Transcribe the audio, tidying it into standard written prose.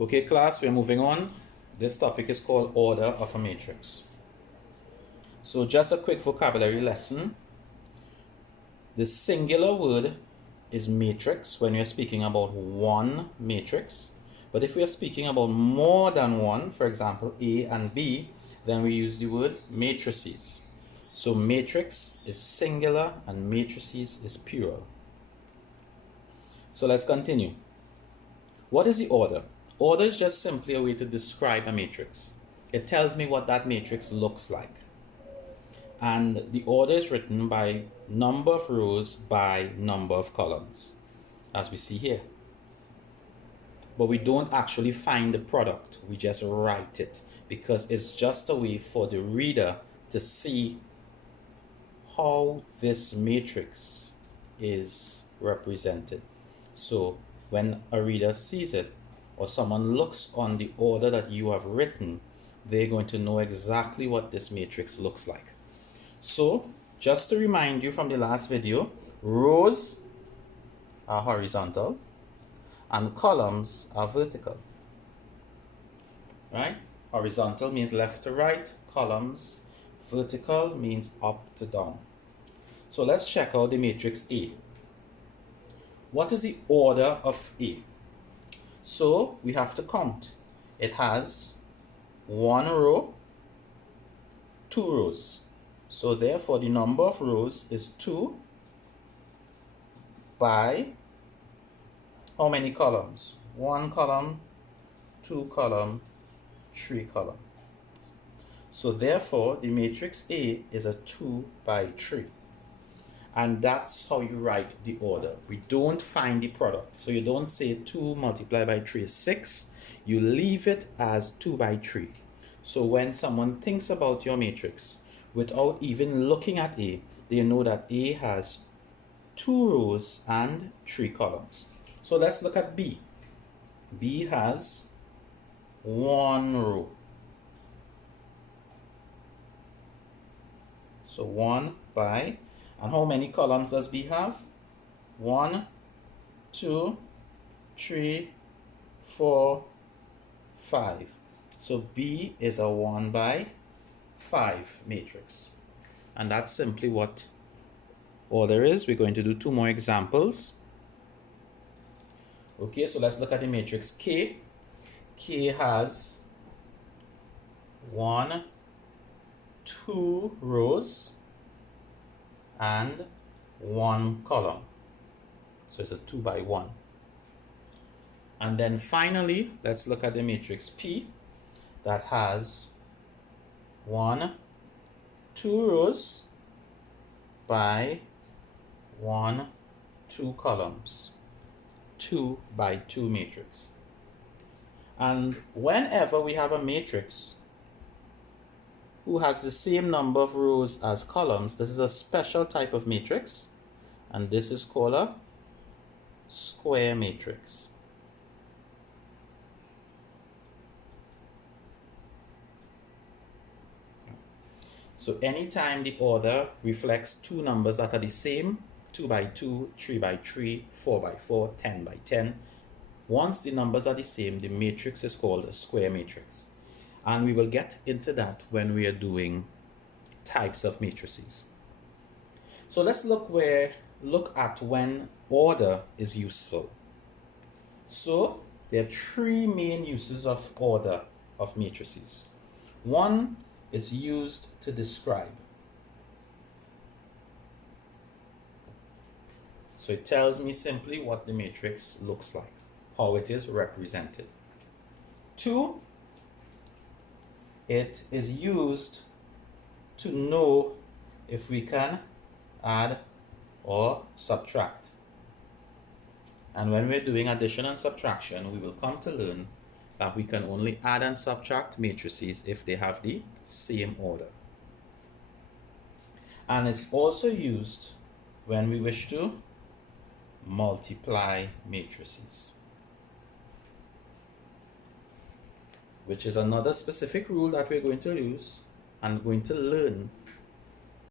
Okay, class, we're moving on. This topic is called order of a matrix. So just a quick vocabulary lesson. The singular word is matrix when we're speaking about one matrix. But if we are speaking about more than one, for example, A and B, then we use the word matrices. So matrix is singular and matrices is plural. So let's continue. What is the order? Order is just simply a way to describe a matrix. It tells me what that matrix looks like. And the order is written by number of rows by number of columns, as we see here. But we don't actually find the product, we just write it, because it's just a way for the reader to see how this matrix is represented. So when a reader sees it, or someone looks on the order that you have written, they're going to know exactly what this matrix looks like. So just to remind you from the last video, rows are horizontal and columns are vertical. Right? Horizontal means left to right, columns. Vertical means up to down. So let's check out the matrix A. What is the order of A? So we have to count. It has one row, two rows. So therefore the number of rows is 2 by how many columns? 1 column, 2 column, 3 column. So therefore the matrix A is a 2 by 3. And that's how you write the order. We don't find the product. So you don't say 2 multiplied by 3 is 6. You leave it as 2 by 3. So when someone thinks about your matrix, without even looking at A, they know that A has 2 rows and 3 columns. So let's look at B. B has 1 row. So 1 by, and how many columns does B have? 1, 2, 3, 4, 5. So B is a 1 by 5 matrix. And that's simply what order is. We're going to do 2 more examples. Okay, so let's look at the matrix K. K has 1, 2 rows and 1 column. So it's a 2 by 1. And then finally, let's look at the matrix P that has 1, 2 rows by 1, 2 columns. 2 by 2 matrix. And whenever we have a matrix who has the same number of rows as columns, this is a special type of matrix, and this is called a square matrix. So anytime the order reflects 2 numbers that are the same, 2 by 2, 3 by 3, 4 by 4, 10 by 10, once the numbers are the same, the matrix is called a square matrix. And we will get into that when we are doing types of matrices. So let's look at when order is useful. So there are 3 main uses of order of matrices. One is used to describe. So it tells me simply what the matrix looks like, how it is represented. 2, it is used to know if we can add or subtract. And when we're doing addition and subtraction, we will come to learn that we can only add and subtract matrices if they have the same order. And it's also used when we wish to multiply matrices, which is another specific rule that we're going to use and going to learn